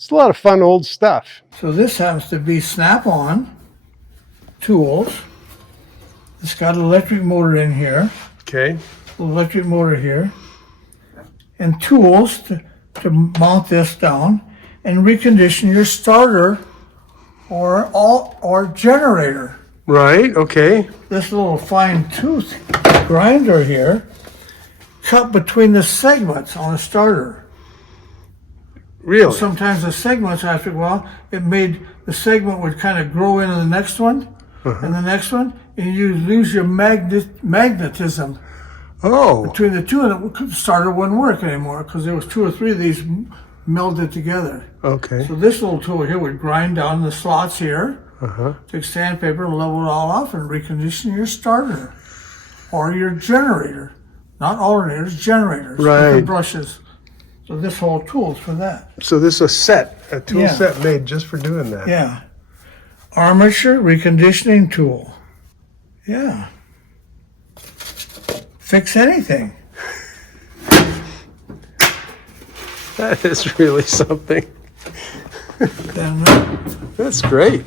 It's a lot of fun old stuff. So this happens to be snap-on tools. It's got an electric motor in here, Okay. electric motor here, and tools to mount this down and recondition your starter or generator. Right, okay. This little fine tooth grinder here cut between the segments on a starter. Really? Sometimes the segments, after a while, it made the segment would kind of grow into the next one and the next one, and you lose your magnetism Oh, between the two, and the starter wouldn't work anymore because there was 2 or 3 of these melded together. okay. So this little tool here would grind down the slots here, Uh-huh. take sandpaper and level it all off and recondition your starter or your generator. Not alternators, generators. Right. Different brushes. So this whole tool is for that. So this is a tool Yeah. set made just for doing that. Yeah. Armature reconditioning tool. Yeah. Fix anything. That is really something. Then, That's great.